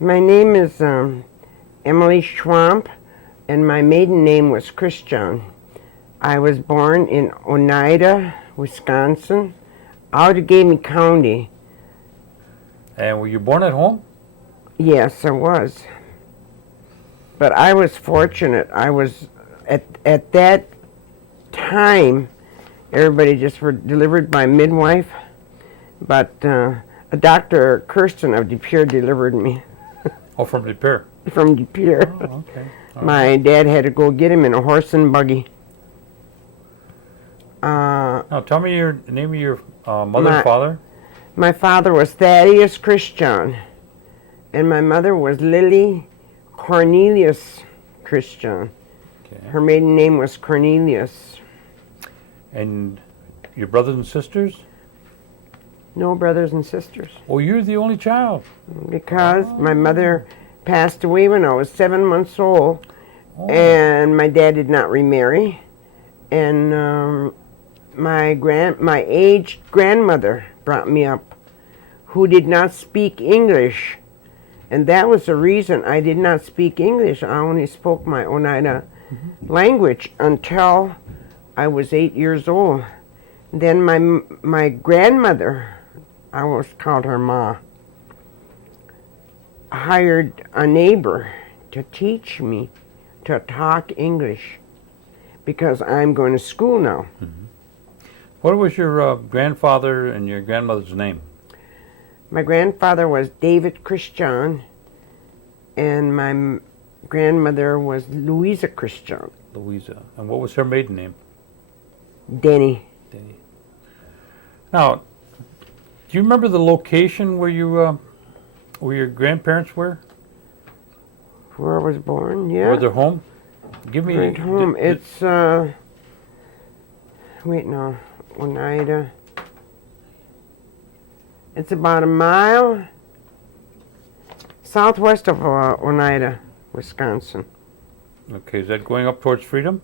My name is Emily Schwamp, and my maiden name was Christian. I was born in Oneida, Wisconsin, Allegheny County. And were you born at home? Yes, I was. But I was fortunate. I was, at that time, everybody just were delivered by midwife, but a Dr. Kirsten of De Pere delivered me. Oh, from De Pere. From De Pere. Oh, okay. My dad had to go get him in a horse and buggy. Now, tell me your name of your mother and father. My father was Thaddeus Christian, and my mother was Lily Cornelius Christian. Okay. Her maiden name was Cornelius. And your brothers and sisters? No brothers and sisters. Oh, you're the only child. Because my mother passed away when I was 7 months old, Oh. and my dad did not remarry. And my aged grandmother brought me up, who did not speak English. And that was the reason I did not speak English. I only spoke my Oneida language until I was 8 years old. Then my grandmother, I always called her Ma, hired a neighbor to teach me to talk English because I'm going to school now. Mm-hmm. What was your grandfather and your grandmother's name? My grandfather was David Christian, and my grandmother was Louisa Christian. Louisa. And what was her maiden name? Denny. Denny. Now, do you remember the location where you where your grandparents were? Where I was born, yeah. Or their home? Give me Right home. It's wait, no, Oneida. It's about a mile southwest of Oneida, Wisconsin. Okay, is that going up towards Freedom?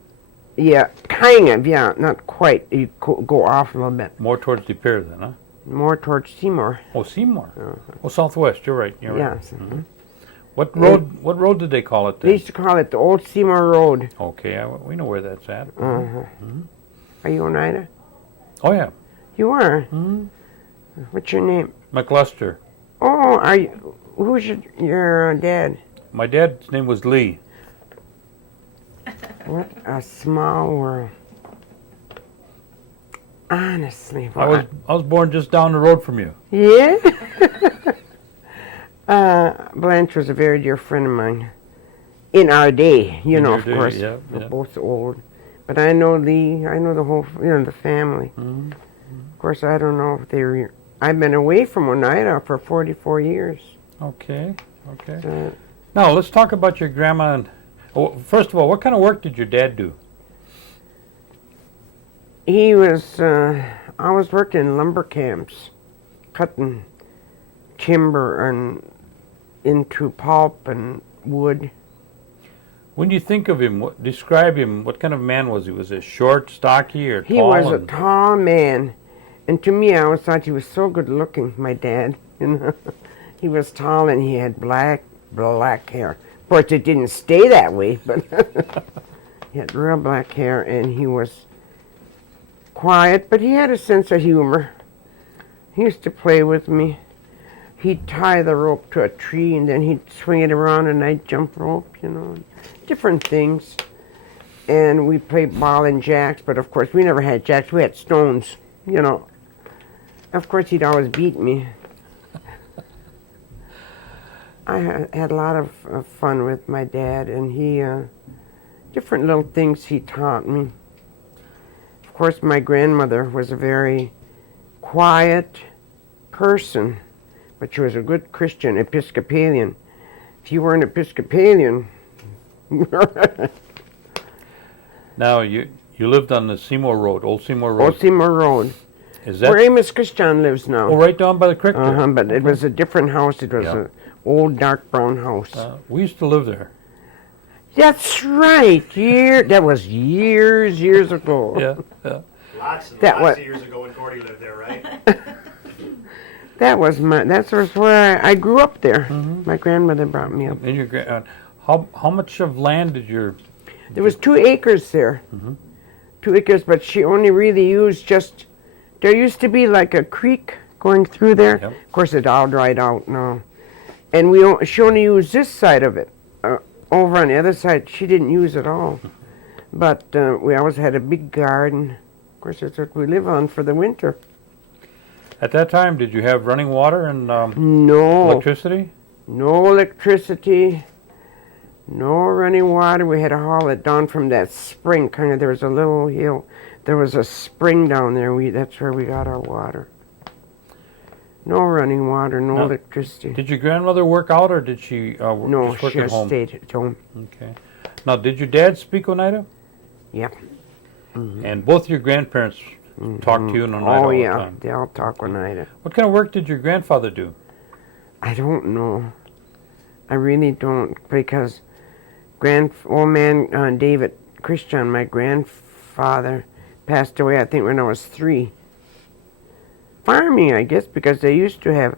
Yeah, kind of, yeah, not quite. You go off a little bit. More towards De Pere then, huh? More towards Seymour. Oh, Seymour. Oh, southwest. You're right. You're right. Yes. Mm-hmm. What road? What road did they call it then? They used to call it the Old Seymour Road. Okay, we know where that's at. Uh-huh. Mm-hmm. Are you Oneida? Oh yeah. You are? Mm-hmm. What's your name? McLester. Oh, are you? Who's your dad? My dad's name was Lee. What a small world. Honestly, I was born just down the road from you. Yeah. Blanche was a very dear friend of mine. In our day, you know, of course, yeah, we're both old. But I know Lee. I know the whole, the family. Mm-hmm. Of course, I don't know if they were. I've been away from Oneida for 44 years. Okay. Okay. So, Now let's talk about your grandma. And first of all, what kind of work did your dad do? he was. I was working in lumber camps, cutting timber and into pulp and wood. When you think of him, describe him. What kind of man was he? Was he short, stocky, or tall? He was a tall man, and to me, I always thought he was so good looking. My dad, he was tall and he had black hair. Of course, it didn't stay that way, but he had real black hair, and he was quiet, but he had a sense of humor. He used to play with me. He'd tie the rope to a tree, and then he'd swing it around, and I'd jump rope, different things. And we'd play ball and jacks, but of course, we never had jacks. We had stones, Of course, he'd always beat me. I had a lot of fun with my dad, and he, different little things he taught me. Of course, my grandmother was a very quiet person, but she was a good Christian, Episcopalian. If you weren't Episcopalian... Now, you lived on the Seymour Road, Old Seymour Road. Old Seymour Road. Is that... Where Amos Christian lives now. Oh, right down by the creek there. But it was a different house. It was an old dark brown house. We used to live there. That's right. That was years ago. Yeah. Lots of years ago when Gordy lived there, right? That's where I grew up there. My grandmother brought me up. And how much of land did your... There was 2 acres there. 2 acres, but she only really used just... There used to be like a creek going through there. Yep. Of course, it all dried out now. And she only used this side of it. Over on the other side, she didn't use it all. But we always had a big garden. Of course, that's what we live on for the winter. At that time, did you have running water and No. electricity? No electricity. No running water. We had to haul it down from that spring. There was a little hill. There was a spring down there. That's where we got our water. No running water, no electricity. Did your grandmother work out, or did she No, just work she at home? stayed at home. Okay. Now, did your dad speak Oneida? Yep. And both your grandparents talked to you in Oneida all the time? They all talk Oneida. What kind of work did your grandfather do? I don't know. I really don't, because old man David Christian, my grandfather, passed away, I think, when I was 3. Farming, I guess, because they used to have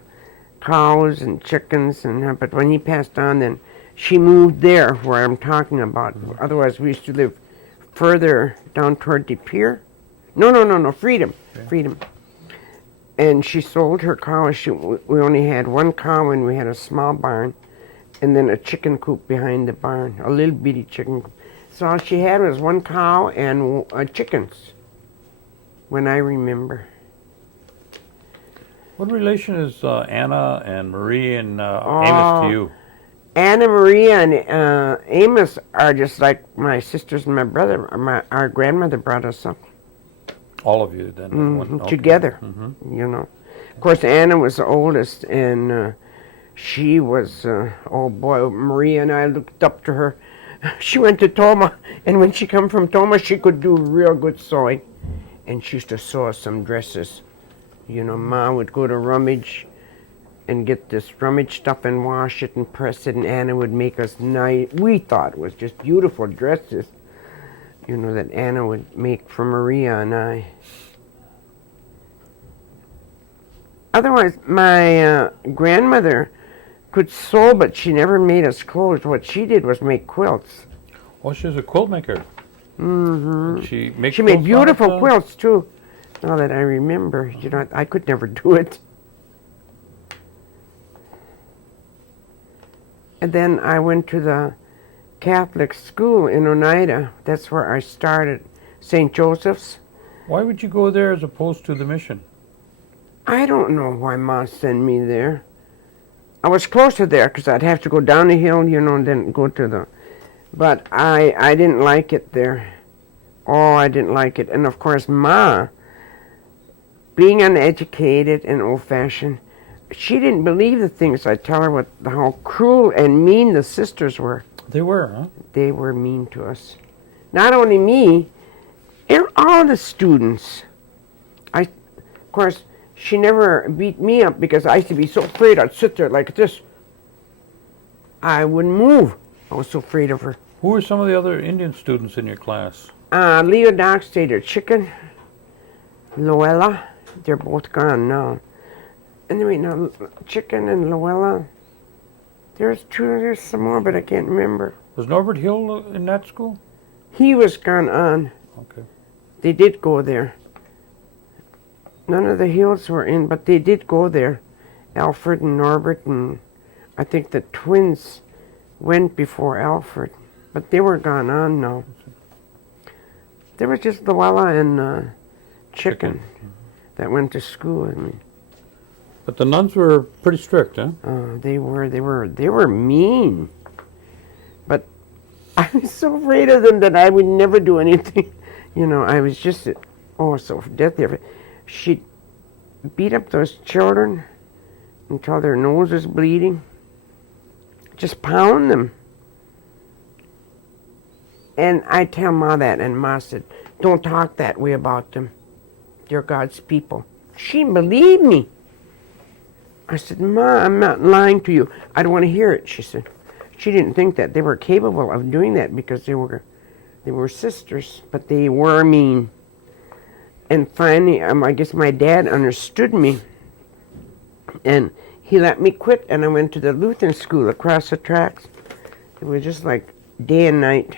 cows and chickens, but when he passed on, then she moved there where I'm talking about. Otherwise, we used to live further down toward the pier. No, Freedom. Okay. Freedom. And she sold her cow. We only had 1 cow, and we had a small barn, and then a chicken coop behind the barn, a little bitty chicken coop. So all she had was 1 cow and chickens, when I remember. What relation is Anna and Marie and Amos to you? Anna Maria and Amos are just like my sisters and my brother. Our grandmother brought us up. All of you, then? Okay. Together, you know. Of course, Anna was the oldest, and she was, oh boy, Maria and I looked up to her. She went to Toma, and when she come from Toma, she could do real good sewing. And she used to sew us some dresses. You know, Ma would go to Rummage and get this Rummage stuff and wash it and press it, and Anna would make us nice, we thought it was just beautiful dresses, you know, that Anna would make for Maria and I. Otherwise, my grandmother could sew, but she never made us clothes. What she did was make quilts. Oh, she was a quilt maker. Mm-hmm. She made beautiful quilts, too. Now that I remember, you know, I could never do it. And then I went to the Catholic school in Oneida. That's where I started, St. Joseph's. Why would you go there as opposed to the mission? I don't know why Ma sent me there. I was closer there because I'd have to go down the hill, you know, and then go to the... But I didn't like it there. Oh, I didn't like it. And of course, Ma, being uneducated and old-fashioned, she didn't believe the things I tell her, how cruel and mean the sisters were. They were, huh? They were mean to us. Not only me, all the students. Of course, she never beat me up because I used to be so afraid I'd sit there like this. I wouldn't move. I was so afraid of her. Who were some of the other Indian students in your class? Leo Dockstader, Chicken, Luella, they're both gone now. And then wait, now, Chicken and Luella, there's some more, but I can't remember. Was Norbert Hill in that school? He was gone on. Okay. They did go there. None of the Hills were in, but they did go there. Alfred and Norbert, and I think the twins went before Alfred, but they were gone on now. There was just Luella and Chicken that went to school. I mean, but the nuns were pretty strict, huh? they were mean. But I was so afraid of them that I would never do anything. You know, I was just so deathly afraid. She'd beat up those children until their nose was bleeding. Just pound them. And I tell Ma that, and Ma said, "Don't talk that way about them. They're God's people." She believed me. I said, "Ma, I'm not lying to you. I don't want to hear it," she said. She didn't think that they were capable of doing that because they were sisters, but they were mean. And finally, I guess my dad understood me. And he let me quit, and I went to the Lutheran school across the tracks. It was just like day and night.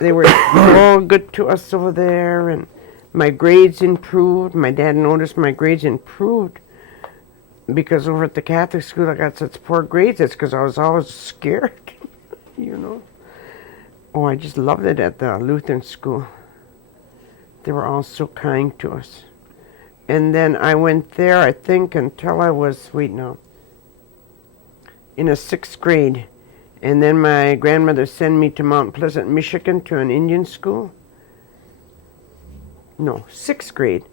They were so good to us over there, and my grades improved. My dad noticed my grades improved because over at the Catholic school I got such poor grades. It's because I was always scared, you know. Oh, I just loved it at the Lutheran school. They were all so kind to us. And then I went there, I think, until I was, in the 6th grade. And then my grandmother sent me to Mount Pleasant, Michigan, to an Indian school. No, 6th grade.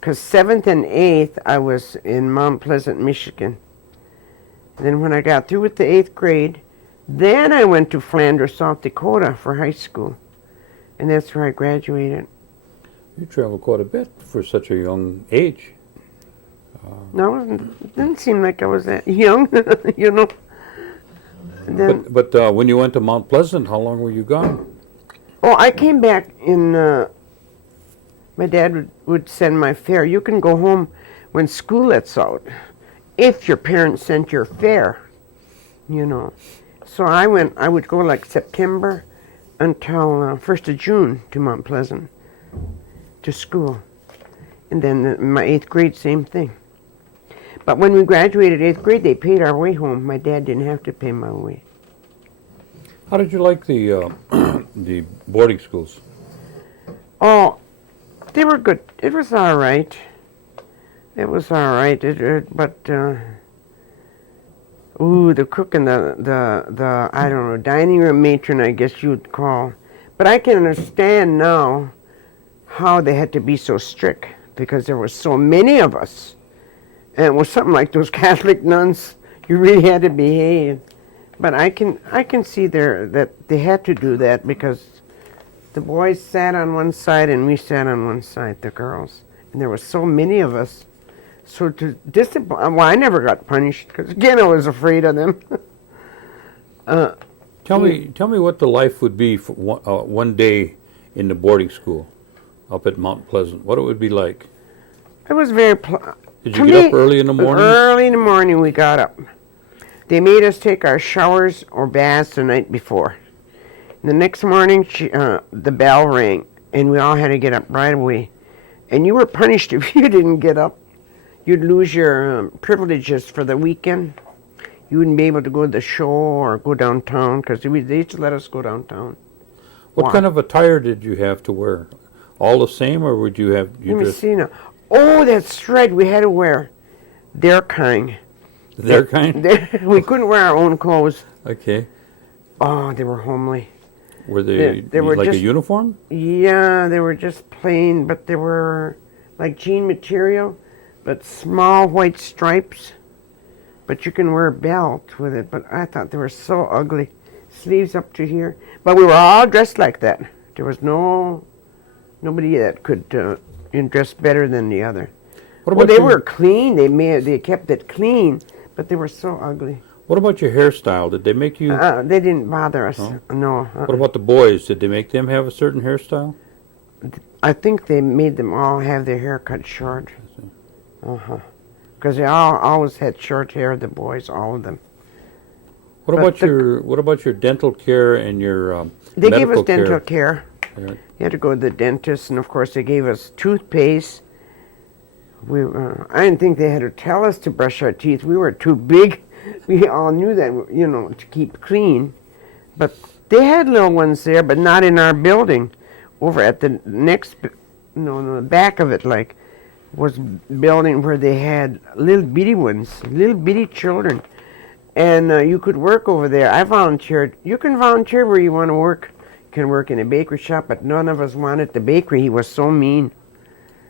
Because 7th and 8th, I was in Mount Pleasant, Michigan. And then when I got through with the 8th grade, then I went to Flanders, South Dakota for high school. And that's where I graduated. You traveled quite a bit for such a young age. No, it didn't seem like I was that young, you know. Then, But when you went to Mount Pleasant, how long were you gone? oh, I came back in, my dad would send my fare. You can go home when school lets out, if your parents sent your fare, you know. So I would go like September until 1st of June to Mount Pleasant, to school. And then my 8th grade, same thing. But when we graduated 8th grade, they paid our way home. My dad didn't have to pay my way. How did you like the the boarding schools? Oh, they were good. It was all right. It was all right. The cook and the I don't know, dining room matron, I guess you would call. But I can understand now how they had to be so strict because there were so many of us. And it was something like those Catholic nuns. You really had to behave. But I can see that they had to do that because the boys sat on one side and we sat on one side, the girls. And there were so many of us. So to discipline, well, I never got punished because again I was afraid of them. Tell me what the life would be for one day in the boarding school up at Mount Pleasant. What it would be like. It was very. Did you get up early in the morning? Early in the morning we got up. They made us take our showers or baths the night before. The next morning, the bell rang, and we all had to get up right away. And you were punished if you didn't get up. You'd lose your privileges for the weekend. You wouldn't be able to go to the show or go downtown because they used to let us go downtown. What kind of attire did you have to wear? All the same, or would you have? Let me see now. Oh, that's right. We had to wear their kind. Their kind? We couldn't wear our own clothes. Okay. Oh, they were homely. Were they were like a uniform? Yeah, they were just plain, but they were like jean material, but small white stripes. But you can wear a belt with it, but I thought they were so ugly. Sleeves up to here. But we were all dressed like that. There was nobody that could dress better than the other. Well, they were clean. They kept it clean, but they were so ugly. What about your hairstyle? Did they make you? They didn't bother us. No. What about the boys? Did they make them have a certain hairstyle? I think they made them all have their hair cut short. Because they all always had short hair. The boys, all of them. What about your dental care and your they medical gave us dental care? You had to go to the dentist, and of course they gave us toothpaste. I didn't think they had to tell us to brush our teeth. We were too big. We all knew that, to keep clean. But they had little ones there, but not in our building. Over at the the back of it, was building where they had little bitty ones, little bitty children. And you could work over there. I volunteered. You can volunteer where you want to work. You can work in a bakery shop, but none of us wanted the bakery. He was so mean.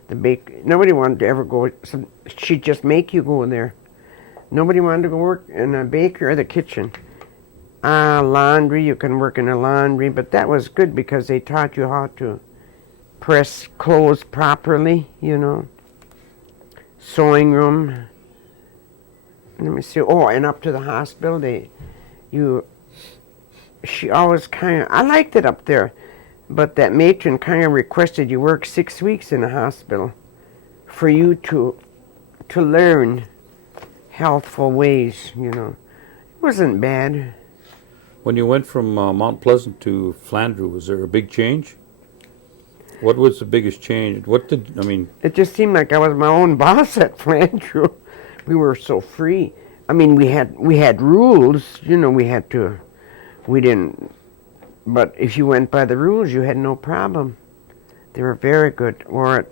Nobody wanted to ever go. So she'd just make you go there. Nobody wanted to go work in a bakery or the kitchen. Laundry, you can work in a laundry, but that was good because they taught you how to press clothes properly, Sewing room. Let me see. Oh, and up to the hospital, she always I liked it up there, but that matron kind of requested you work 6 weeks in a hospital for you to learn healthful ways, you know. It wasn't bad. When you went from Mount Pleasant to Flandreau, was there a big change? What was the biggest change? It just seemed like I was my own boss at Flandreau. We were so free. I mean, we had rules, you know. We didn't. But if you went by the rules, you had no problem. They were very good. Or at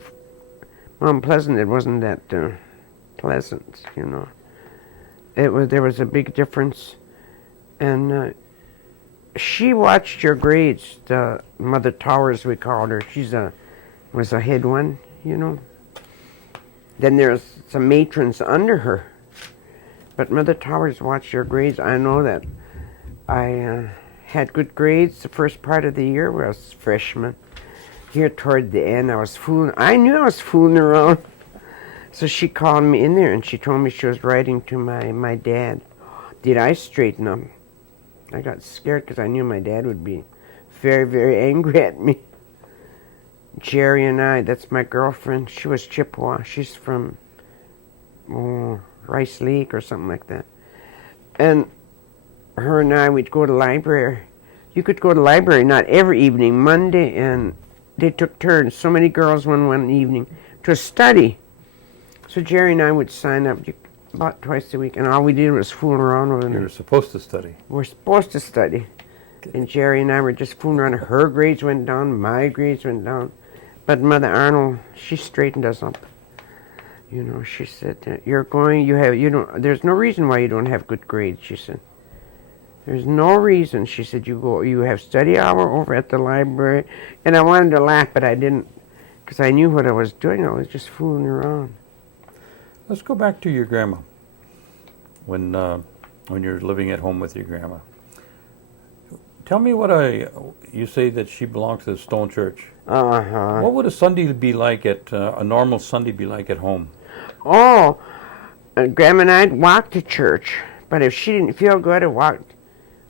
Mount Pleasant, it wasn't that pleasant, you know. There was a big difference, and she watched your grades. The Mother Towers, we called her. Was a head one, you know. Then there's some matrons under her, but Mother Towers watched your grades. I know that I had good grades the first part of the year when I was freshman. Here toward the end, I knew I was fooling around. So she called me in there and she told me she was writing to my dad. Did I straighten up? I got scared because I knew my dad would be very, very angry at me. Jerry and I, that's my girlfriend, she was Chippewa. She's from Rice Lake or something like that. And her and I, we'd go to the library. You could go to the library not every evening, Monday, and they took turns. So many girls went one evening to study. So Jerry and I would sign up about twice a week, and all we did was fool around over there. You were supposed to study. We're supposed to study. And Jerry and I were just fooling around. Her grades went down, my grades went down. But Mother Arnold, she straightened us up. You know, she said, there's no reason why you don't have good grades, she said. There's no reason. She said, you have study hour over at the library. And I wanted to laugh, but I didn't, because I knew what I was doing. I was just fooling around. Let's go back to your grandma. When you're living at home with your grandma. Tell me you say that she belongs to the Stone Church. Uh-huh. What would a Sunday be like a normal Sunday be like at home? Oh, Grandma and I'd walk to church. But if she didn't feel good, I walked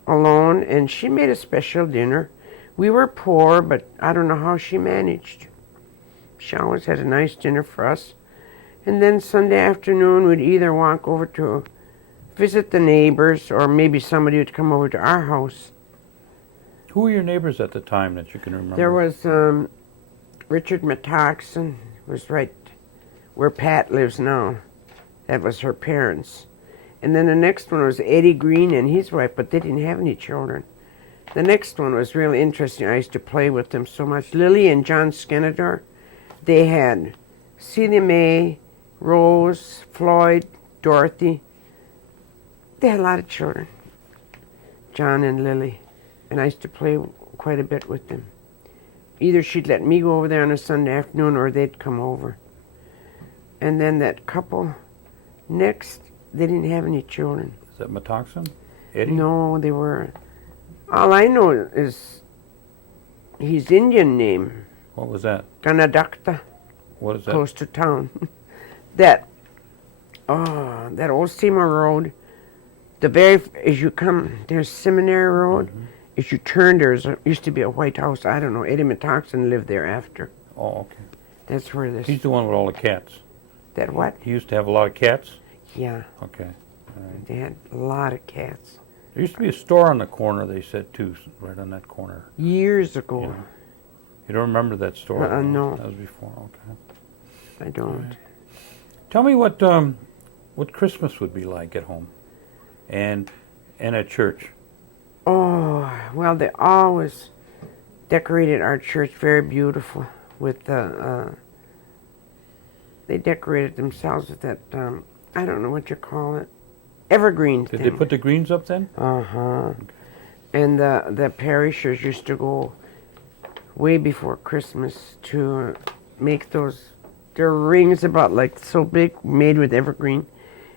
alone. And she made a special dinner. We were poor, but I don't know how she managed. She always had a nice dinner for us. And then Sunday afternoon, we'd either walk over to visit the neighbors, or maybe somebody would come over to our house. Who were your neighbors at the time that you can remember? There was Richard Metoxen, was right where Pat lives now. That was her parents. And then the next one was Eddie Green and his wife, but they didn't have any children. The next one was really interesting. I used to play with them so much. Lily and John Skenador, they had Celia May, Rose, Floyd, Dorothy. They had a lot of children, John and Lily. And I used to play quite a bit with them. Either she'd let me go over there on a Sunday afternoon or they'd come over. And then that couple next, they didn't have any children. Is that Metoxen? Eddie? No, they were. All I know is his Indian name. What was that? Ganadakta. What is that? Close to town. that old Seymour Road, as you come, there's Seminary Road. Mm-hmm. As you turn, used to be a white house. I don't know. Eddie Metoxen lived there after. Oh, okay. That's where this. He's the one with all the cats. That what? He used to have a lot of cats? Yeah. Okay. All right. They had a lot of cats. There used to be a store on the corner, they said, too, right on that corner. Years ago. Yeah. You don't remember that store? No. That was before, okay. I don't. Right. Tell me what Christmas would be like at home and at church. Oh, well, they always decorated our church very beautiful with they decorated themselves with that, I don't know what you call it, evergreen thing. Did they put the greens up then? Uh-huh. Okay. And the parishioners used to go way before Christmas to make their rings about like so big, made with evergreen,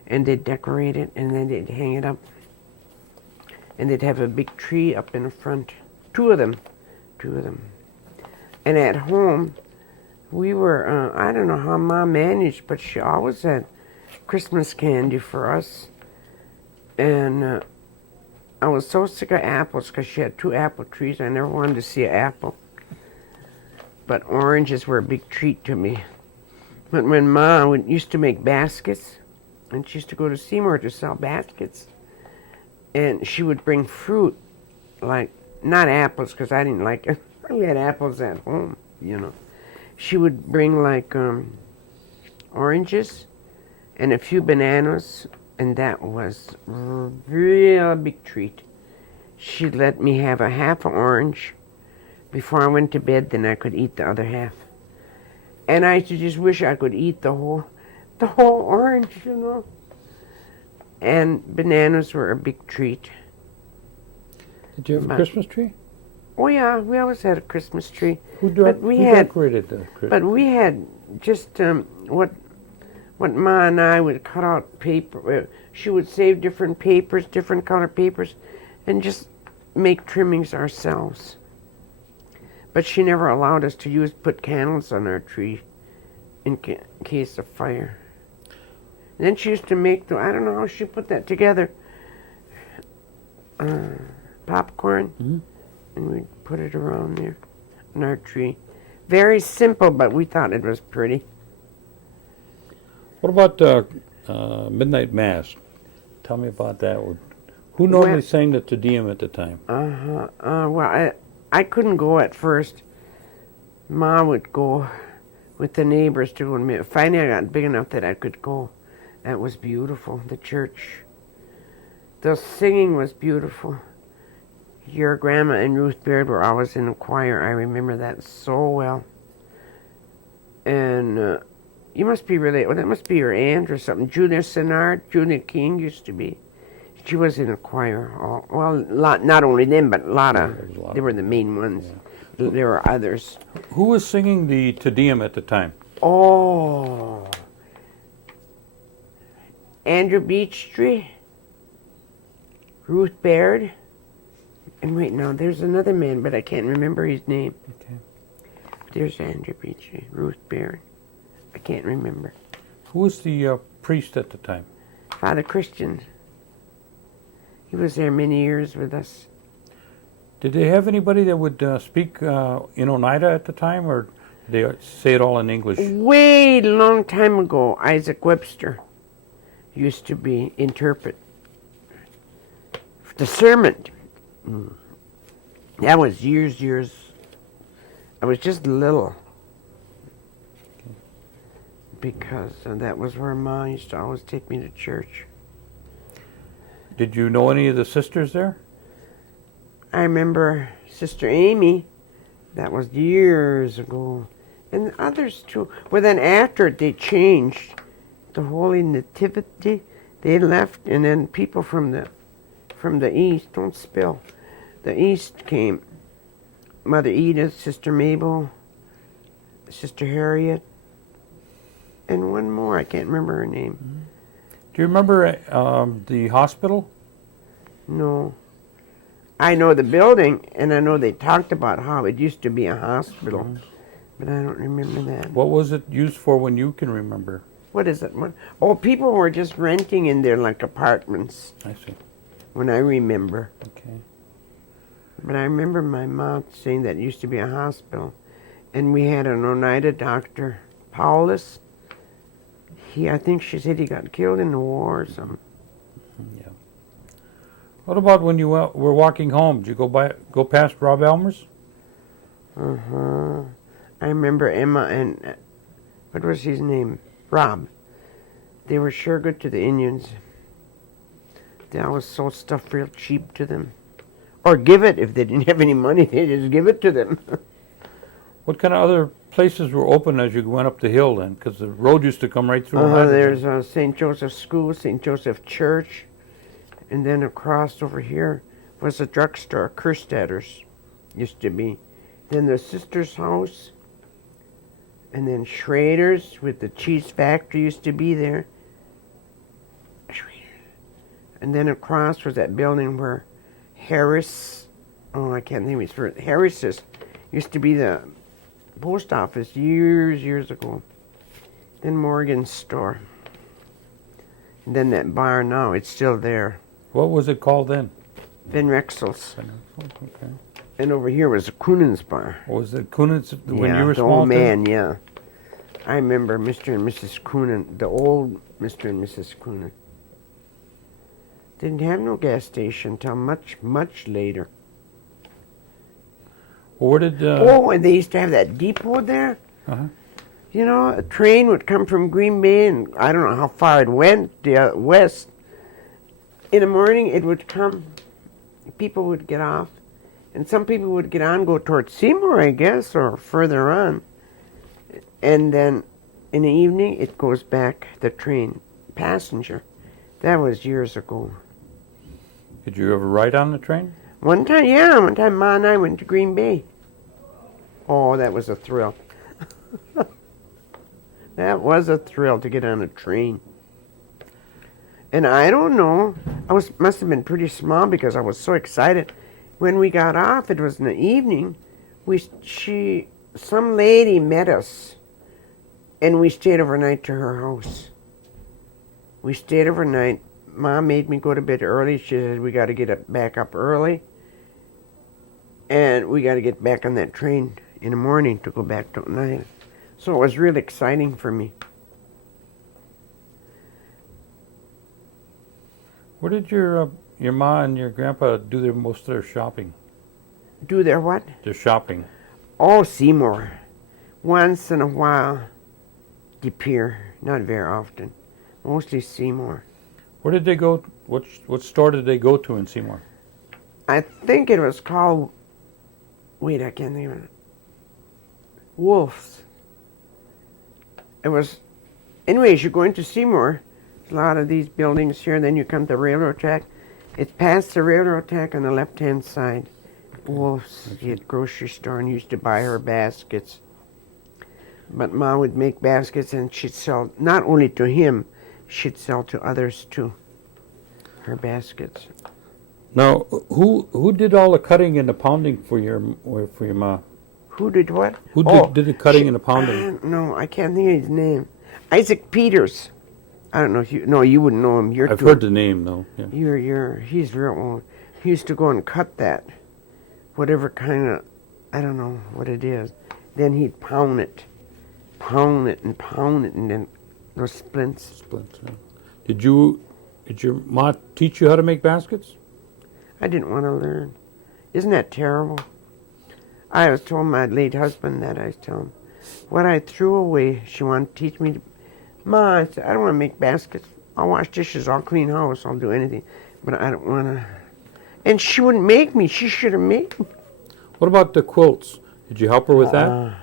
and they'd decorate it, and then they'd hang it up. And they'd have a big tree up in the front. Two of them. And at home, we were, I don't know how Mom managed, but she always had Christmas candy for us. And I was so sick of apples because she had 2 apple trees. I never wanted to see an apple. But oranges were a big treat to me. But when Mom used to make baskets, and she used to go to Seymour to sell baskets. And she would bring fruit, like, not apples, because I didn't like it. We had apples at home, you know. She would bring, like, oranges and a few bananas, and that was a real big treat. She'd let me have a half an orange before I went to bed, then I could eat the other half. And I used to just wish I could eat the whole orange, you know. And bananas were a big treat. Did you have a Christmas tree? Oh yeah, we always had a Christmas tree. Who decorated the Christmas? But we had just what Ma and I would cut out paper. She would save different papers, different color papers, and just make trimmings ourselves. But she never allowed us to put candles on our tree in case of fire. And then she used to make I don't know how she put that together. Popcorn, and we'd put it around there on our tree. Very simple, but we thought it was pretty. What about midnight mass? Tell me about that. Who normally sang the Te Deum at the time? Well, I couldn't go at first. Ma would go with the neighbors to go. Finally, I got big enough that I could go. That was beautiful, the church. The singing was beautiful. Your grandma and Ruth Baird were always in the choir. I remember that so well. And you must be related. Well, that must be your aunt or something. Julia Sinnard, Julia King used to be. She was in a choir. Not only them, but a lot of. They were the main ones. Yeah. There were others. Who was singing the Te Deum at the time? Oh, Andrew Beechtree, Ruth Baird, and wait, now there's another man, but I can't remember his name. Okay. There's Andrew Beechtree, Ruth Baird. I can't remember. Who was the priest at the time? Father Christian. He was there many years with us. Did they have anybody that would speak in Oneida at the time, or did they say it all in English? Way long time ago, Isaac Webster used to be interpret. The sermon. That was years. I was just little. Because that was where Ma used to always take me to church. Did you know any of the sisters there? I remember Sister Amy. That was years ago. And others too. Well, then after they changed the Holy Nativity, they left, and then people from the east, don't spill, the east came. Mother Edith, Sister Mabel, Sister Harriet, and one more, I can't remember her name. Do you remember the hospital? No. I know the building, and I know they talked about how it used to be a hospital, but I don't remember that. What was it used for when you can remember? What is it? Oh, people were just renting in there like apartments. I see. When I remember. Okay. But I remember my mom saying that it used to be a hospital. And we had an Oneida doctor, Paulus. I think she said he got killed in the war or something. Yeah. What about when you were walking home? Did you go past Rob Elmer's? I remember Emma and, what was his name? Rob. They were sure good to the Indians. They always sold stuff real cheap to them. Or give it. If they didn't have any money, they just give it to them. What kind of other places were open as you went up the hill then? Because the road used to come right through. There's St. Joseph School, St. Joseph Church, and then across over here was a drugstore, Kerstadter's used to be. Then the sister's house, and then Schrader's with the cheese factory used to be there. And then across was that building where Harris, I can't think of his first, Harris's used to be the post office years ago. Then Morgan's store. And then that bar now, it's still there. What was it called then? Van Rexel's. Okay. And over here was the Coonan's bar. Was it Kunitz when Yeah, you were the small? old man, yeah. I remember Mr. and Mrs. Coonan, the old Mr. and Mrs. Coonan. Didn't have no gas station until much, much later. Well, where did? Oh, and they used to have that depot there. Uh-huh. You know, a train would come from Green Bay, and I don't know how far it went, west. In the morning, it would come. People would get off, and some people would get on, go towards Seymour, I guess, or further on. And then in the evening, it goes back, the train, passenger. That was years ago. Did you ever ride on the train? One time, Ma and I went to Green Bay. Oh, that was a thrill. That was a thrill to get on a train. And I don't know, must have been pretty small because I was so excited. When we got off, it was in the evening. Some lady met us, and we stayed overnight to her house. We stayed overnight. Mom made me go to bed early. She said we got to get back up early, and we got to get back on that train in the morning to go back to Oneida. So it was really exciting for me. Where did your ma and your grandpa do most of their shopping? Do their what? Their shopping. Oh, Seymour. Once in a while. De Pere. Not very often. Mostly Seymour. Where did they go? What store did they go to in Seymour? I think it was called... Wait, I can't think of it. Wolf's. It was... Anyways, you're going to Seymour. There's a lot of these buildings here. Then you come to the railroad track. It's past the railroad track on the left-hand side. Wolf's. He had a grocery store and used to buy her baskets. But Ma would make baskets and she'd sell, not only to him, she'd sell to others too. Her baskets. Now, who did all the cutting and the pounding for your ma? Who did what? Who did the cutting and the pounding? No, I can't think of his name. Isaac Peters. I don't know if you... No, you wouldn't know him. I've heard the name, though. Yeah. He's real old. He used to go and cut that. Whatever kind of... I don't know what it is. Then he'd pound it. Pound it, and then those splints. Splints, yeah. Did your ma teach you how to make baskets? I didn't want to learn. Isn't that terrible? I was told my late husband that. I was telling him what I threw away. She wanted to teach me to... Ma, I said, I don't want to make baskets. I'll wash dishes. I'll clean house. I'll do anything. But I don't want to... And she wouldn't make me. She should have made me. What about the quilts? Did you help her with that?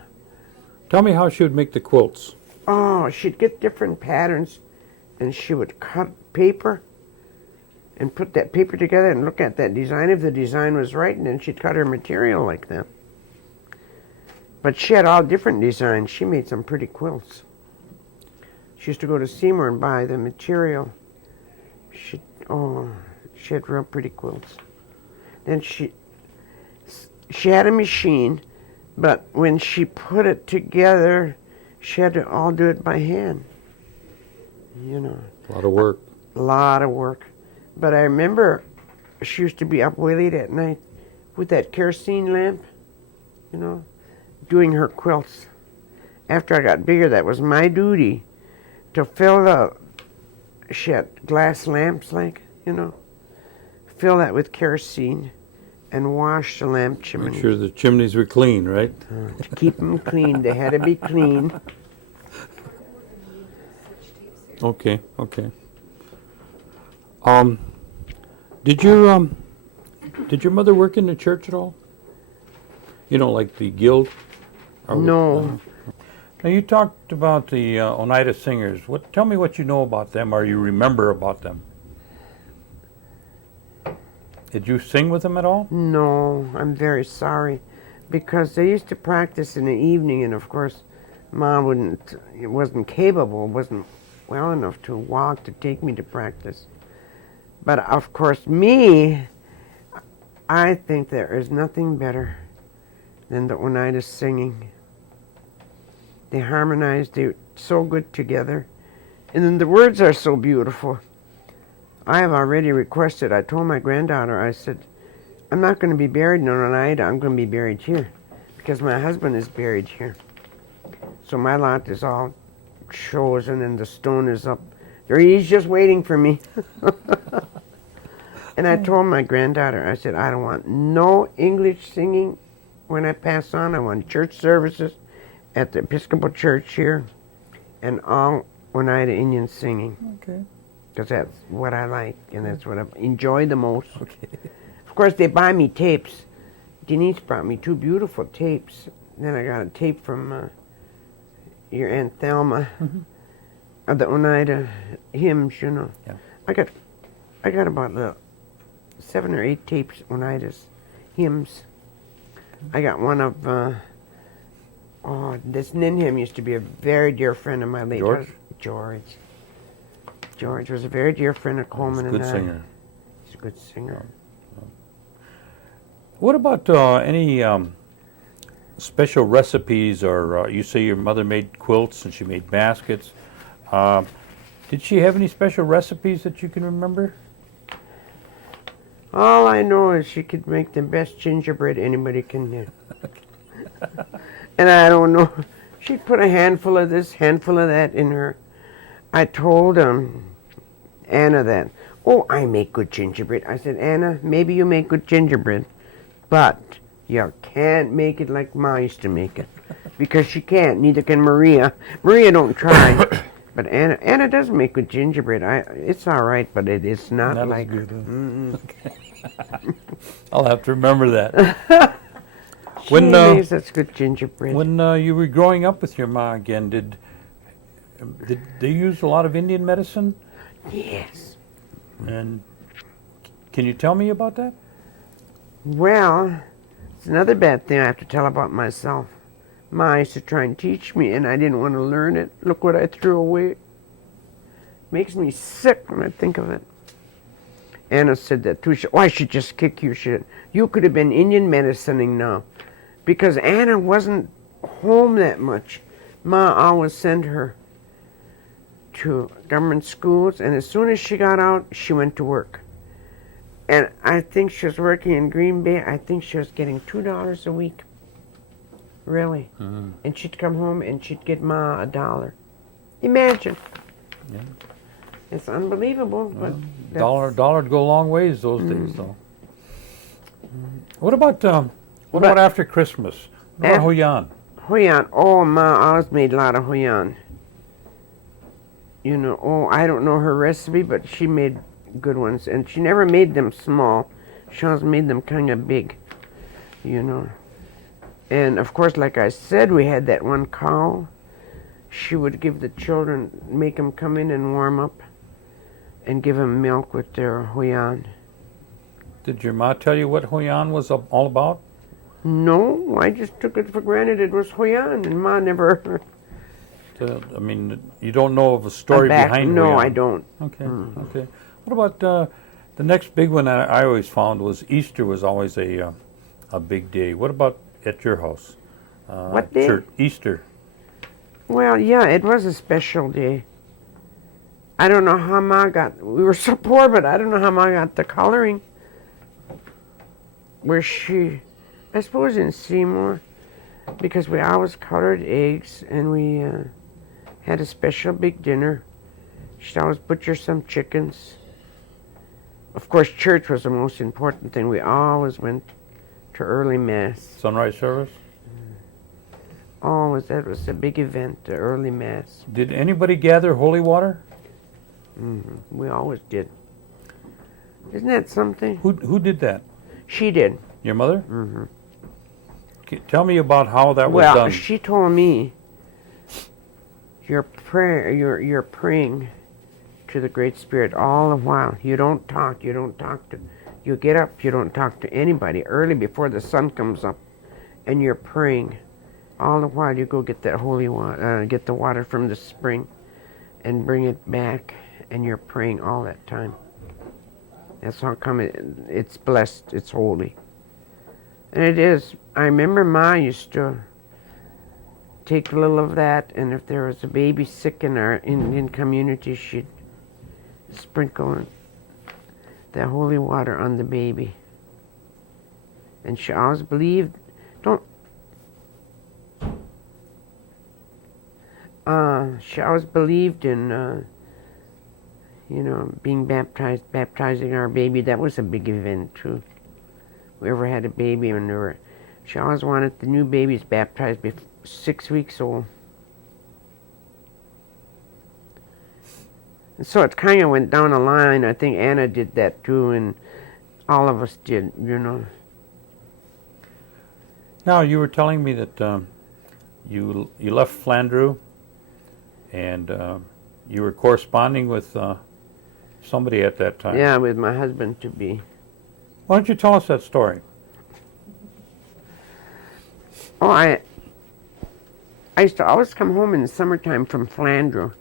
Tell me how she would make the quilts. Oh, she'd get different patterns, and she would cut paper and put that paper together and look at that design if the design was right, and then she'd cut her material like that. But she had all different designs. She made some pretty quilts. She used to go to Seymour and buy the material. She had real pretty quilts. Then she had a machine, but when she put it together, she had to all do it by hand. You know. A lot of work. A lot of work. But I remember she used to be up way late at night with that kerosene lamp, you know, doing her quilts. After I got bigger, that was my duty to fill she had glass lamps, like, you know, fill that with kerosene and wash the lamp chimneys. Make sure the chimneys were clean, right? To keep them clean. They had to be clean. Okay. Did your mother work in the church at all? You know, like the guild? No. Now, you talked about the Oneida Singers. Tell me what you know about them or you remember about them. Did you sing with them at all? No, I'm very sorry. Because they used to practice in the evening, and of course, Mom wasn't capable, wasn't well enough to walk to take me to practice. But of course, I think there is nothing better than the Oneida singing. They harmonize, they're so good together. And then the words are so beautiful. I have already requested, I told my granddaughter, I said, I'm not going to be buried in Oneida, I'm going to be buried here. Because my husband is buried here. So my lot is all chosen and the stone is up. There he's just waiting for me. And I told my granddaughter, I said, I don't want no English singing when I pass on. I want church services at the Episcopal Church here and all Oneida Indian singing. Okay. Because that's what I like and that's what I enjoy the most. Okay. Of course, they buy me tapes. Denise brought me 2 beautiful tapes. Then I got a tape from your Aunt Thelma of the Oneida hymns, you know. Yeah. I got about 7 or 8 tapes, Oneida's hymns. I got one of, this Nin hymn used to be a very dear friend of my late George? George was a very dear friend of Coleman and I. Good singer. He's a good singer. What about any special recipes, or you say your mother made quilts and she made baskets. Did she have any special recipes that you can remember? All I know is she could make the best gingerbread anybody can do. And I don't know. She'd put a handful of this, handful of that in her. I told Anna that, oh, I make good gingerbread. I said, Anna, maybe you make good gingerbread, but you can't make it like Ma used to make it. Because she can't, neither can Maria. Maria don't try. But Anna does make good gingerbread. It's all right, but it is not like... As good, okay. I'll have to remember that. She makes such good gingerbread. When you were growing up with your ma again, did they use a lot of Indian medicine? Yes. And can you tell me about that? Well, it's another bad thing I have to tell about myself. Ma used to try and teach me, and I didn't want to learn it. Look what I threw away. Makes me sick when I think of it. Anna said that too. I should just kick you. You could have been Indian medicining now. Because Anna wasn't home that much. Ma always sent her to government schools, and as soon as she got out, she went to work. And I think she was working in Green Bay. I think she was getting $2 a week. Really. Mm-hmm. And she'd come home and she'd get Ma $1. Imagine. Yeah. It's unbelievable. But dollar'd go a long ways those days, though. What about after Christmas? What about Hoyan? Hoyan. Oh, Ma always made a lot of Hoyan. You know, I don't know her recipe, but she made good ones. And she never made them small. She always made them kind of big, you know. And, of course, like I said, we had that one cow. She would give the children, make them come in and warm up and give them milk with their Hoyan. Did your ma tell you what Hoyan was all about? No, I just took it for granted it was Hoyan, and Ma never... I mean, you don't know of a story behind No, Hoyan? I don't. Okay, okay. What about the next big one I always found was Easter was always a big day. What about at your house? What day? Church, Easter. Well, yeah, it was a special day. I don't know how Ma got... We were so poor, but I don't know how Ma got the coloring. Where she... I suppose in Seymour, because we always colored eggs, and we had a special big dinner. She'd always butcher some chickens. Of course, church was the most important thing. We always went to early Mass. Sunrise service? Always, that was a big event, the early Mass. Did anybody gather holy water? Mm-hmm. We always did. Isn't that something? Who did that? She did. Your mother? Mm-hmm. Tell me about how that was done. Well, she told me, you're praying to the Great Spirit all the while. You don't talk to, you get up, you don't talk to anybody early before the sun comes up, and you're praying. All the while you go get that holy water, get the water from the spring, and bring it back, and you're praying all that time. That's how come it's blessed, it's holy. And it is. I remember Ma used to take a little of that, and if there was a baby sick in our Indian community, she'd sprinkle the holy water on the baby. And she always believed, she always believed in, being baptized, baptizing our baby. That was a big event too. We ever had a baby when she always wanted the new babies baptized before 6 weeks old. And so it kind of went down the line. I think Anna did that too, and all of us did, Now, you were telling me that you left Flandreau, and you were corresponding with somebody at that time. Yeah, with my husband-to-be. Why don't you tell us that story? Oh, I used to always come home in the summertime from Flandreau,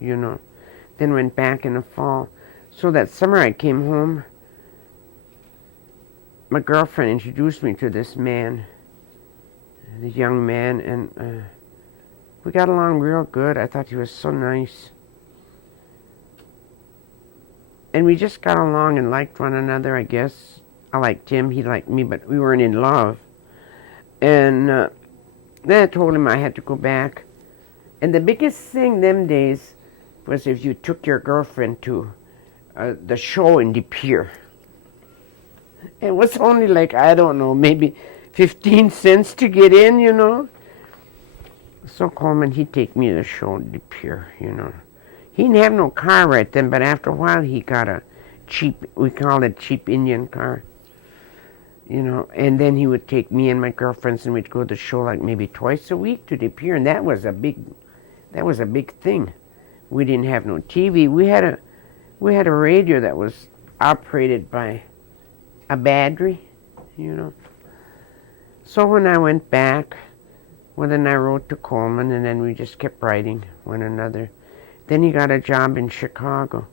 then went back in the fall. So that summer I came home, my girlfriend introduced me to this man, this young man, and we got along real good. I thought he was so nice. And we just got along and liked one another, I guess. I liked him, he liked me, but we weren't in love. And then I told him I had to go back. And the biggest thing them days was if you took your girlfriend to the show in De Pere. It was only like, I don't know, maybe 15 cents to get in, So Coleman, he'd take me to the show in De Pere, He didn't have no car right then, but after a while he got a cheap, we called it cheap Indian car. And then he would take me and my girlfriends and we'd go to the show like maybe twice a week to De Pere, and that was a big thing. We didn't have no TV. We had a radio that was operated by a battery, So when I went back, then I wrote to Coleman, and then we just kept writing one another. Then he got a job in Chicago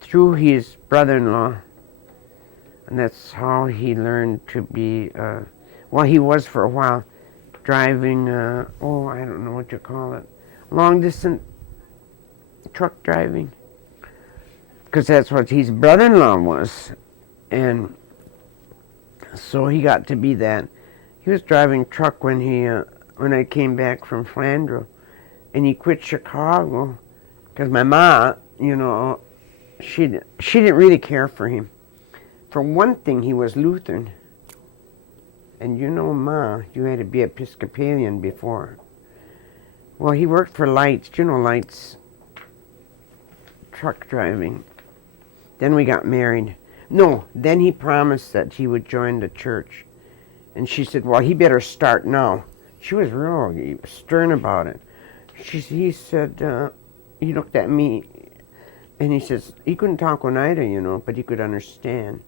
through his brother-in-law. And that's how he learned to be, he was for a while driving, I don't know what you call it, long-distance truck driving. Because that's what his brother-in-law was. And so he got to be that. He was driving truck when I came back from Flandreau. And he quit Chicago because my ma, she didn't really care for him. For one thing, he was Lutheran. And Ma, you had to be Episcopalian before. Well, he worked for Lights, Lights, truck driving. Then we got married. No, then he promised that he would join the church. And she said, well, he better start now. She was real stern about it. He said, he looked at me, and he says, he couldn't talk Oneida, but he could understand.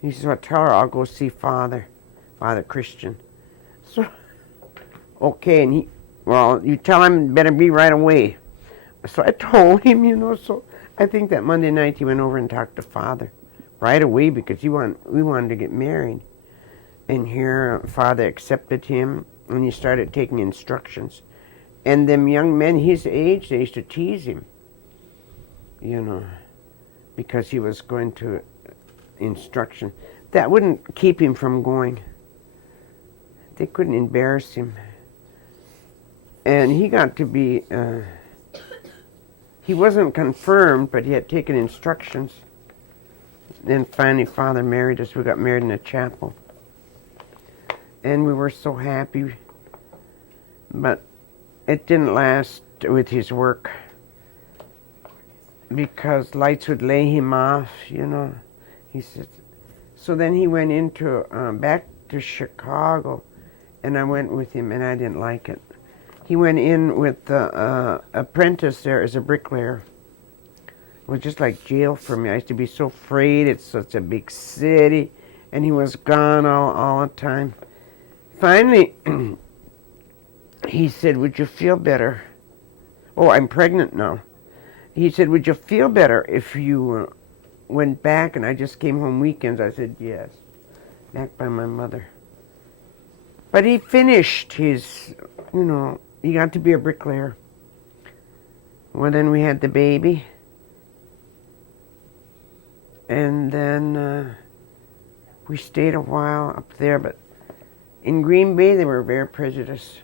He says, well, tell her I'll go see Father Christian. So, okay, and you tell him better be right away. So I told him, so I think that Monday night he went over and talked to Father right away because we wanted to get married. And here Father accepted him, and he started taking instructions. And them young men his age, they used to tease him, because he was going to instruction. That wouldn't keep him from going. They couldn't embarrass him. And he got to be, he wasn't confirmed, but he had taken instructions. Then finally Father married us. We got married in a chapel. And we were so happy. But it didn't last with his work because Lights would lay him off, He said, so then he went into back to Chicago, and I went with him, and I didn't like it. He went in with the apprentice there as a bricklayer. It was just like jail for me. I used to be so afraid. It's such a big city, and he was gone all the time. Finally, he said, would you feel better? Oh, I'm pregnant now. He said, would you feel better if you went back? And I just came home weekends. I said, yes. Back by my mother. But he finished his, he got to be a bricklayer. Well, then we had the baby. And then we stayed a while up there. But in Green Bay, they were very prejudiced.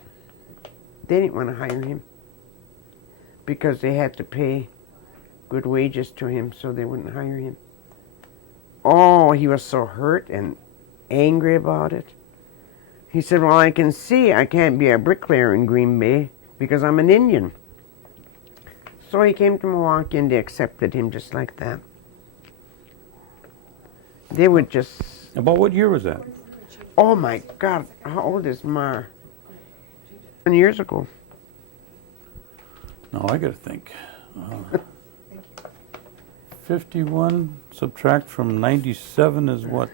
They didn't want to hire him. because they had to pay good wages to him so they wouldn't hire him. Oh, he was so hurt and angry about it. He said, well, I can see I can't be a bricklayer in Green Bay because I'm an Indian. So he came to Milwaukee and they accepted him just like that. They would just... About what year was that? Oh my God, how old is Mar? 10 years ago. No, I got to think. 51 subtract from 97 is what?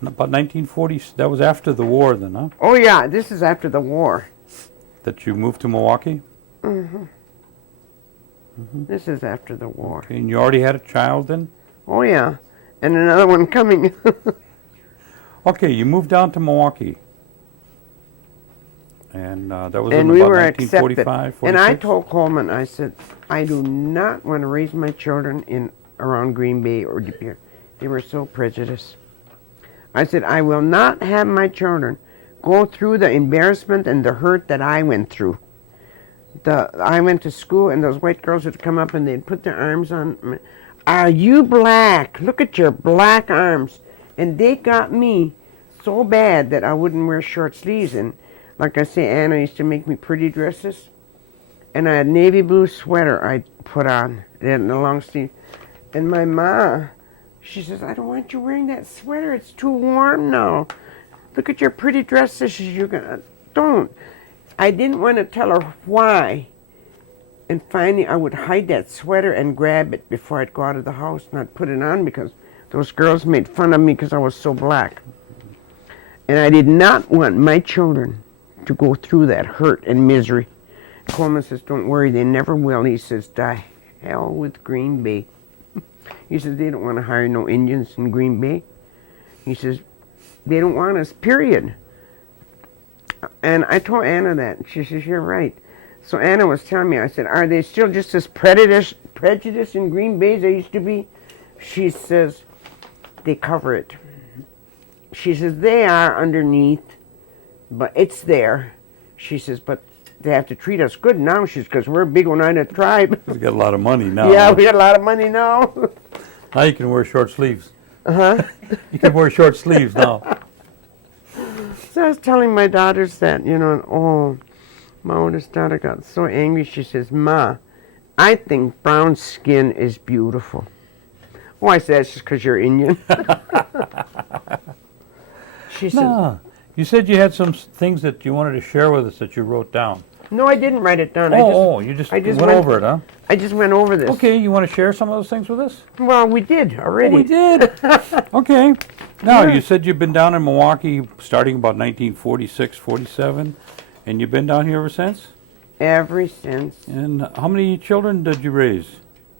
About 1940. That was after the war then, huh? Oh yeah, this is after the war. That you moved to Milwaukee? Mm-hmm. This is after the war. Okay, and you already had a child then? Oh yeah, and another one coming. Okay, you moved down to Milwaukee. And that was And in we about were 1945, accepted. 46? And I told Coleman, I said, I do not want to raise my children in around Green Bay or De Pere. They were so prejudiced. I said, I will not have my children go through the embarrassment and the hurt that I went through. I went to school and those white girls would come up and they'd put their arms on me. Are you black? Look at your black arms. And they got me so bad that I wouldn't wear short sleeves. And like I say, Anna used to make me pretty dresses. And I had a navy blue sweater I put on, and the long sleeve. And my ma, she says, I don't want you wearing that sweater. It's too warm now. Look at your pretty dresses. She says, you're gonna, don't. I didn't want to tell her why. And finally, I would hide that sweater and grab it before I'd go out of the house, not put it on because those girls made fun of me because I was so black. And I did not want my children to go through that hurt and misery. Coleman says, don't worry, they never will. He says, to hell with Green Bay. He says, they don't want to hire no Indians in Green Bay. He says, they don't want us, period. And I told Anna that. She says, you're right. So Anna was telling me, I said, are they still just as prejudiced in Green Bay as they used to be? She says, they cover it. She says, they are underneath, but it's there. She says, but they have to treat us good now. She says, because we're a big Oneida tribe. We got a lot of money now. Yeah, we got a lot of money now. Now you can wear short sleeves. Uh-huh. You can wear short sleeves now. So I was telling my daughters that, you know, and oh, my oldest daughter got so angry. She says, Ma, I think brown skin is beautiful. Oh, I said, that's just because you're Indian. She said, No. You said you had some things that you wanted to share with us that you wrote down. no, I didn't write it down. You just I just went over it, huh? I just went over this. Okay, you want to share some of those things with us? Well, we did already. Oh, we did. Okay. Now, you said you've been down in Milwaukee starting about 1946, 47, and you've been down here ever since? Ever since. And how many children did you raise?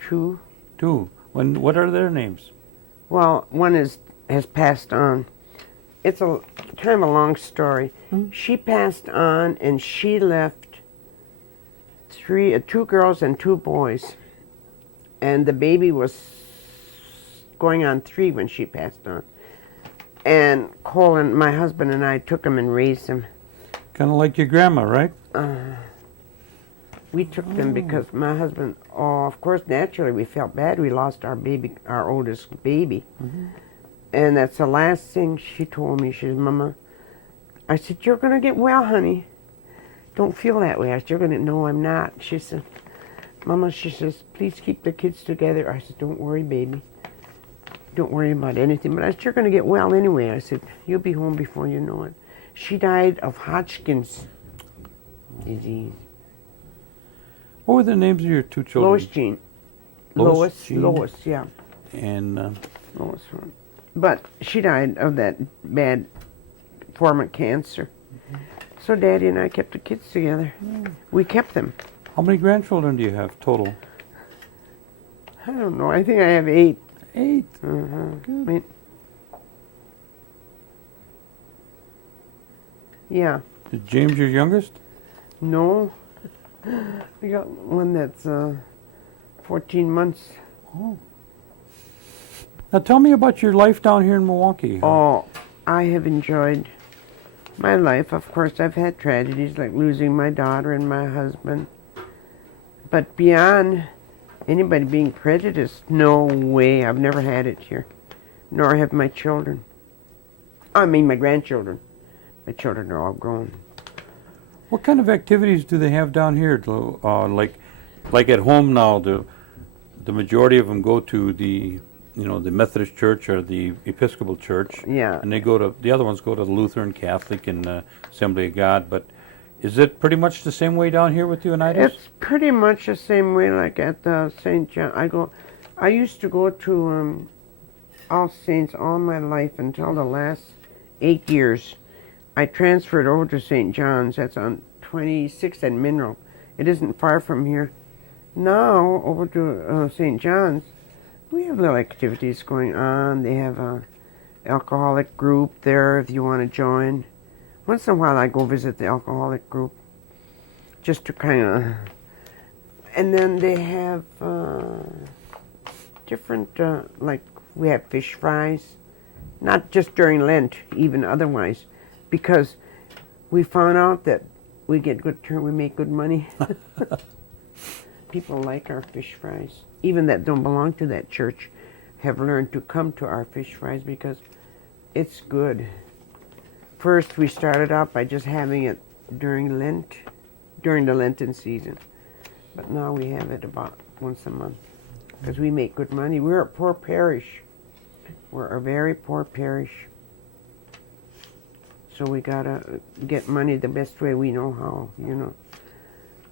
2. 2. What are their names? Well, one has passed on. It's a kind of a long story. She passed on, and she left 2 girls and 2 boys. And the baby was going on 3 when she passed on. And Colin, my husband, and I took him and raised him. Kind of like your grandma, right? We took them because my husband, of course, naturally we felt bad. We lost our baby, our oldest baby. And that's the last thing she told me. She said, Mama, I said, you're going to get well, honey. Don't feel that way. I said, you're going to, no, I'm not. She said, Mama, she says, please keep the kids together. I said, don't worry, baby. Don't worry about anything. But I said, you're going to get well anyway. I said, you'll be home before you know it. She died of Hodgkin's disease. What were the names of your 2 children? Lois Jean. Jean? Lois, yeah. And Lois. But she died of that bad form of cancer. So Daddy and I kept the kids together. We kept them. how many grandchildren do you have total? I don't know. I think I have 8. 8. Good. Wait. Yeah. Is James your youngest? No. We got one that's 14 months. Oh. Now tell me about your life down here in Milwaukee. Oh, I have enjoyed my life. Of course, I've had tragedies like losing my daughter and my husband. But beyond anybody being prejudiced, no way. I've never had it here, nor have my children. I mean, my grandchildren. My children are all grown. What kind of activities do they have down here? Like at home now, the majority of them go to the Methodist Church or the Episcopal Church. Yeah. And the other ones go to the Lutheran, Catholic, and Assembly of God. But is it pretty much the same way down here with the Unitas? It's pretty much the same way like at St. John. I used to go to All Saints all my life until the last 8 years. I transferred over to St. John's. That's on 26th and Mineral. It isn't far from here. Now, over to St. John's, we have little activities going on. They have a alcoholic group there if you want to join. Once in a while I go visit the alcoholic group just to kind of... And then they have different, like we have fish fries. Not just during Lent, even otherwise. Because we found out that we make good money. People like our fish fries. Even that don't belong to that church have learned to come to our fish fries because it's good. First, we started out by just having it during Lent, during the Lenten season. But now we have it about once a month because we make good money. We're a poor parish. We're a very poor parish. So we gotta get money the best way we know how,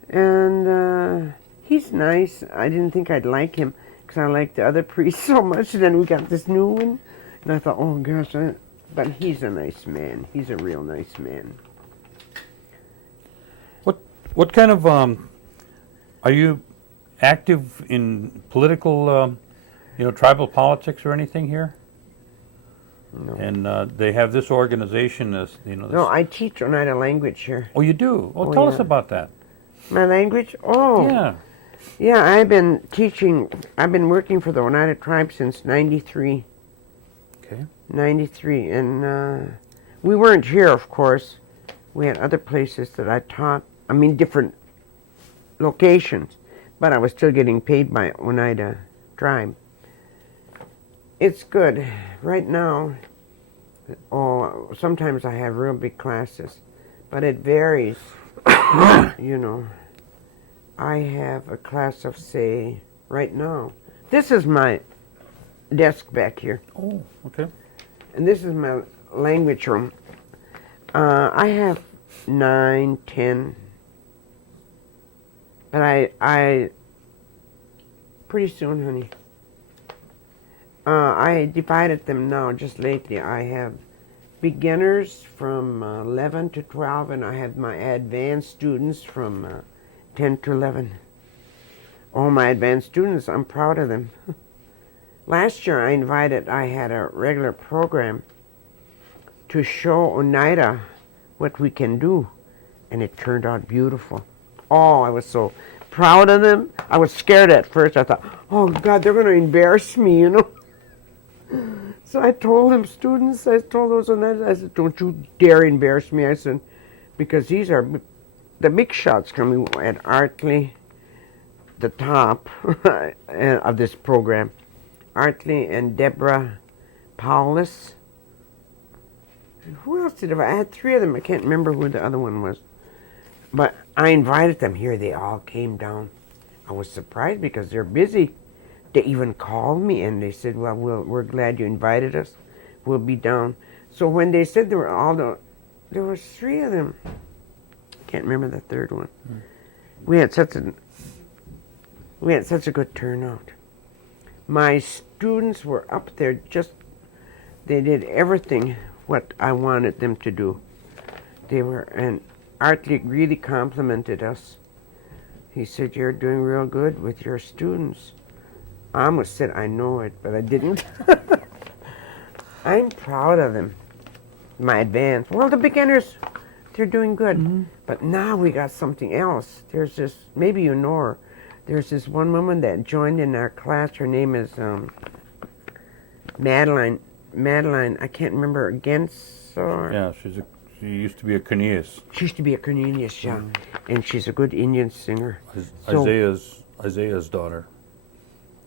And he's nice. I didn't think I'd like him because I like the other priest so much. And then we got this new one. And I thought, oh gosh, but he's a nice man. He's a real nice man. What kind of are you active in political, tribal politics or anything here? No. And they have this organization as No, I teach Oneida language here. Oh, you do? Well, tell us about that. My language? Oh. Yeah. Yeah, I've been teaching. I've been working for the Oneida tribe since '93. Okay. 93, and we weren't here, of course. We had other places that I taught. I mean, different locations, but I was still getting paid by Oneida tribe. It's good. Right now, sometimes I have real big classes, but it varies. I have a class of, say, right now. This is my desk back here. Oh, okay. And this is my language room. I have 9, 10. But I pretty soon, honey. I divided them now, just lately. I have beginners from 11 to 12, and I have my advanced students from 10 to 11. All my advanced students, I'm proud of them. Last year I had a regular program to show Oneida what we can do, and it turned out beautiful. Oh, I was so proud of them. I was scared at first. I thought, oh God, they're going to embarrass me, So I told them, students, I told those Oneidas, I said, don't you dare embarrass me. I said, because these are the big shots coming at Artley, the top of this program. Artley and Deborah Paulus. Who else did I had 3 of them. I can't remember who the other one was. But I invited them here. They all came down. I was surprised because they're busy. They even called me and they said, well, we're glad you invited us. We'll be down. So when they said there were 3 of them. I can't remember the third one. We had such a good turnout. My students were up there they did everything what I wanted them to do. And Artley really complimented us. He said, you're doing real good with your students. I almost said, I know it, but I didn't. I'm proud of them. My advanced. Well, the beginners, they're doing good. Mm-hmm. But now we got something else. There's this, maybe you know her. There's this one woman that joined in our class. Her name is Madeline. Madeline, I can't remember, against or... Yeah, She used to be a Cornelius. She used to be a Cornelius, yeah. And she's a good Indian singer. So, Isaiah's daughter.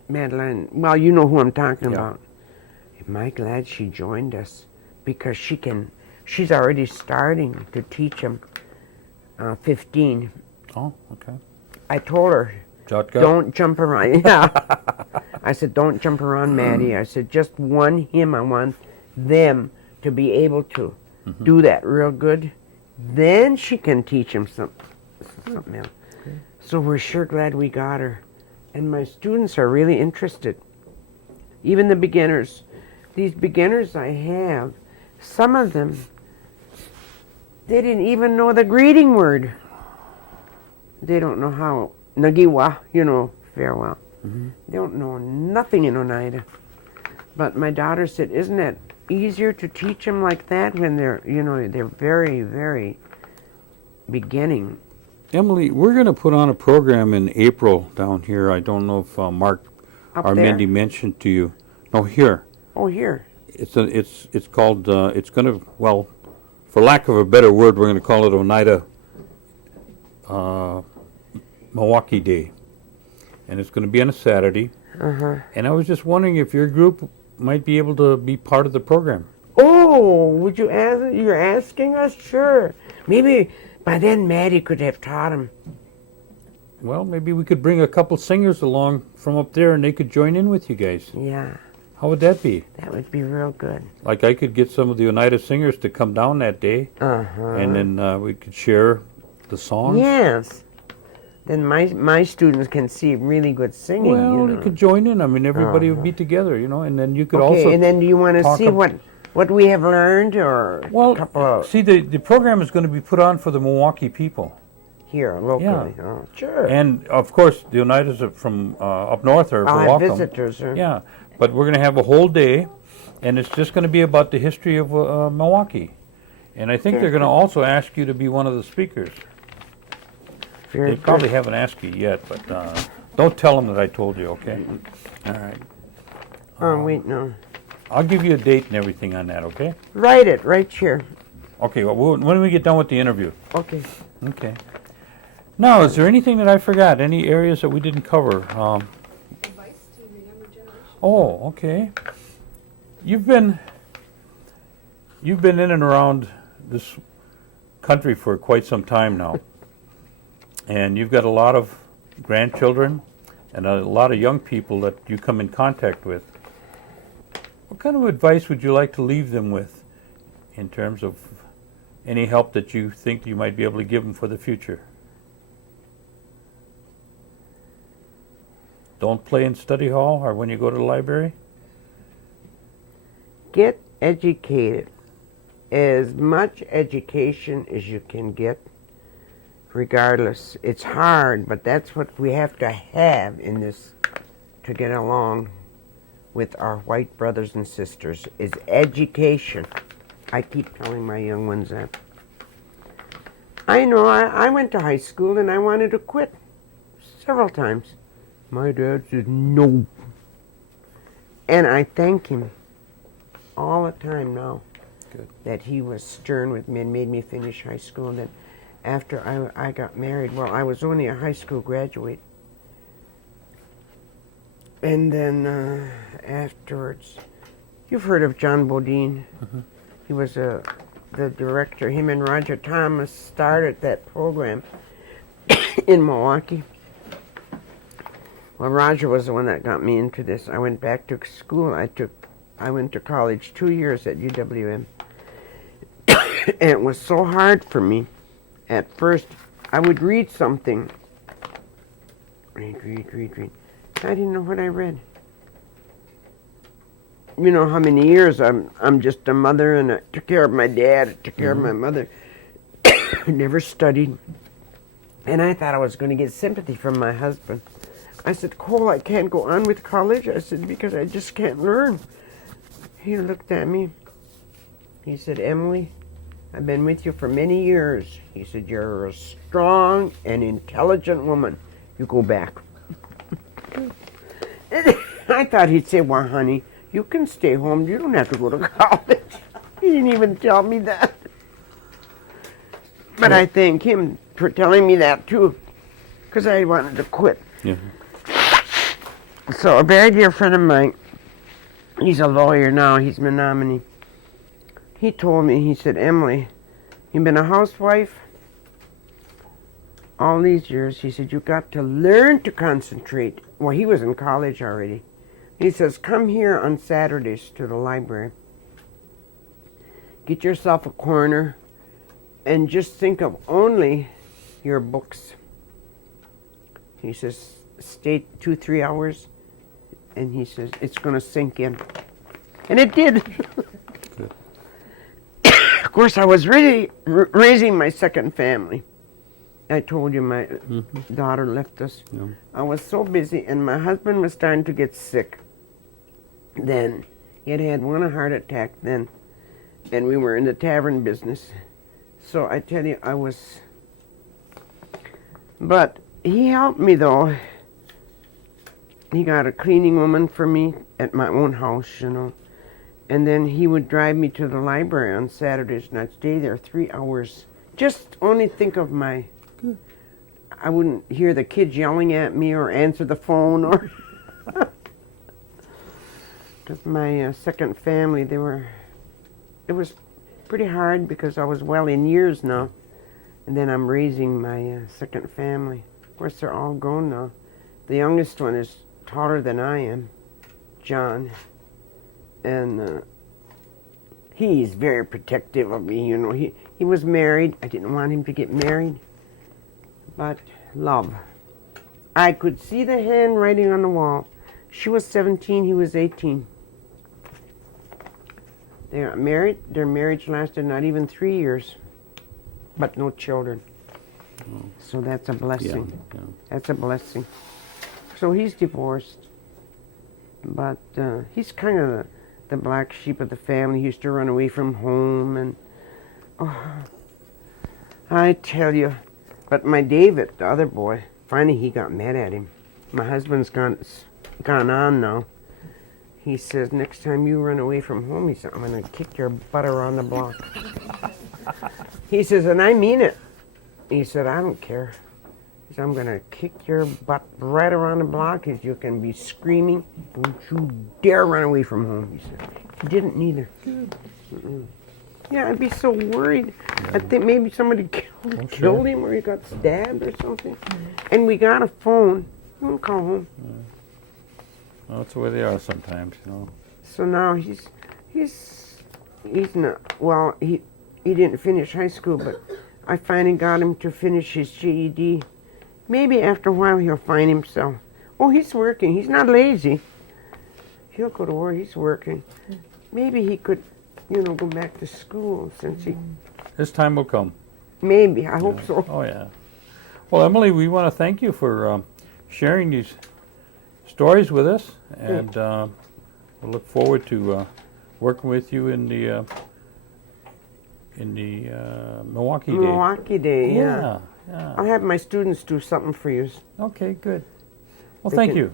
Madeline, well, you know who I'm talking Yeah. about. Am I glad she joined us? Because she's already starting to teach him 15. Oh, okay. I told her, Jotka? don't jump around. Yeah. I said, don't jump around, Maddie. I said, just one hymn. I want them to be able to do that real good. Then she can teach him something else. Okay. So we're sure glad we got her. And my students are really interested. Even the beginners. These beginners I have, some of them, they didn't even know the greeting word. They don't know how, nagiwa, farewell. They don't know nothing in Oneida. But my daughter said, isn't it easier to teach them like that when they're very, very beginning? Emily, we're going to put on a program in April down here. I don't know if Mark Up or there? Mindy mentioned to you. No, here. Oh, here. It's called, it's going to, well, for lack of a better word, we're going to call it Oneida Milwaukee Day. And it's going to be on a Saturday. And I was just wondering if your group might be able to be part of the program. Oh, would you ask? You're asking us? Sure. Maybe by then Maddie could have taught him. Well, maybe we could bring a couple singers along from up there and they could join in with you guys. Yeah, How would that be? that would be real good. Like I could get some of the Oneida singers to come down that day, and then we could share the songs. Yes. Then my students can see really good singing. Well, you could join in. I mean, everybody would be together, and then you could Okay, also. and then do you want to talk see ab- what we have learned, or Well, a couple of see, the program is going to be put on for the Milwaukee people, here locally? Oh, sure. and of course the Oneidas are from up north are I'll have welcome. visitors. Huh? Yeah, but we're going to have a whole day, and it's just going to be about the history of Milwaukee, and I think they're going to also ask you to be one of the speakers. Very They good. probably haven't asked you yet, but don't tell them that I told you, okay? All right. Oh, wait, no. I'll give you a date and everything on that, okay? Write it right here. Okay, well, when we get done with the interview. Okay. Okay. Now, is there anything that I forgot? Any areas that we didn't cover? Advice to the younger generation. Oh, okay. You've been in and around this country for quite some time now. And you've got a lot of grandchildren and a lot of young people that you come in contact with. What kind of advice would you like to leave them with in terms of any help that you think you might be able to give them for the future? Don't play in study hall or when you go to the library? Get educated. As much education as you can get. Regardless, it's hard, but that's what we have to have in this to get along with our white brothers and sisters, is education. I keep telling my young ones that. I know, I went to high school and I wanted to quit several times. My dad said no. And I thank him all the time now. Good. That he was stern with me and made me finish high school, and that after I got married, well, I was only a high school graduate. And then afterwards, you've heard of John Bodine. He was the director. Him and Roger Thomas started that program in Milwaukee. Well, Roger was the one that got me into this. I went back to school. I went to college 2 years at UWM. And it was so hard for me. At first, I would read something. Read. I didn't know what I read. You know how many years I'm just a mother, and I took care of my dad, I took care of my mother. Never studied. And I thought I was going to get sympathy from my husband. I said, Cole, I can't go on with college. I said, because I just can't learn. He looked at me. He said, Emily, I've been with you for many years. He said, you're a strong and intelligent woman. You go back. I thought he'd say, well, honey, you can stay home. You don't have to go to college. He didn't even tell me that. But I thank him for telling me that too, because I wanted to quit. Yeah. So a very dear friend of mine, he's a lawyer now, he's my nominee. He told me, he said, Emily, you've been a housewife all these years. He said, you got to learn to concentrate. Well, he was in college already. He says, come here on Saturdays to the library. Get yourself a corner and just think of only your books. He says, stay 2-3 hours, and he says, it's going to sink in. And it did. Good. Of course, I was really raising my second family. I told you my daughter left us. Yeah. I was so busy, and my husband was starting to get sick. Then he had one heart attack then, and we were in the tavern business. So I tell you, I was. But he helped me though. He got a cleaning woman for me at my own house, you know. And then he would drive me to the library on Saturdays, and I'd stay there 3 hours. Just only think of my. Good. I wouldn't hear the kids yelling at me or answer the phone or. Because my second family, it was pretty hard because I was well in years now. And then I'm raising my second family. Of course, they're all grown now. The youngest one is taller than I am, John. And he's very protective of me, you know. He was married. I didn't want him to get married. But love. I could see the handwriting on the wall. She was 17, he was 18. They got married. Their marriage lasted not even 3 years, but no children. Oh. So that's a blessing. Yeah. That's a blessing. So he's divorced, but he's kind of the black sheep of the family. He used to run away from home, and I tell you. But my David, the other boy, finally he got mad at him. My husband's gone on now. He says, next time you run away from home, he said, I'm going to kick your butt around the block. He says, and I mean it. He said, I don't care. He said, I'm going to kick your butt right around the block. He said, you can be screaming. Don't you dare run away from home, he said. He didn't neither. Yeah, I'd be so worried. I think maybe somebody killed him or he got stabbed or something. And we got a phone. We'll call home. Well, that's the way they are sometimes, you know. So now he's not, well, he didn't finish high school, but I finally got him to finish his GED. Maybe after a while he'll find himself. Oh, he's working. He's not lazy. He'll go to work. He's working. Maybe he could, go back to school since he. His time will come. Maybe. I hope so. Oh, yeah. Well, Emily, we want to thank you for sharing these stories with us, and we'll look forward to working with you in the Milwaukee Day. Milwaukee Day, yeah. Yeah. I'll have my students do something for you. Okay, good. Well, thank you.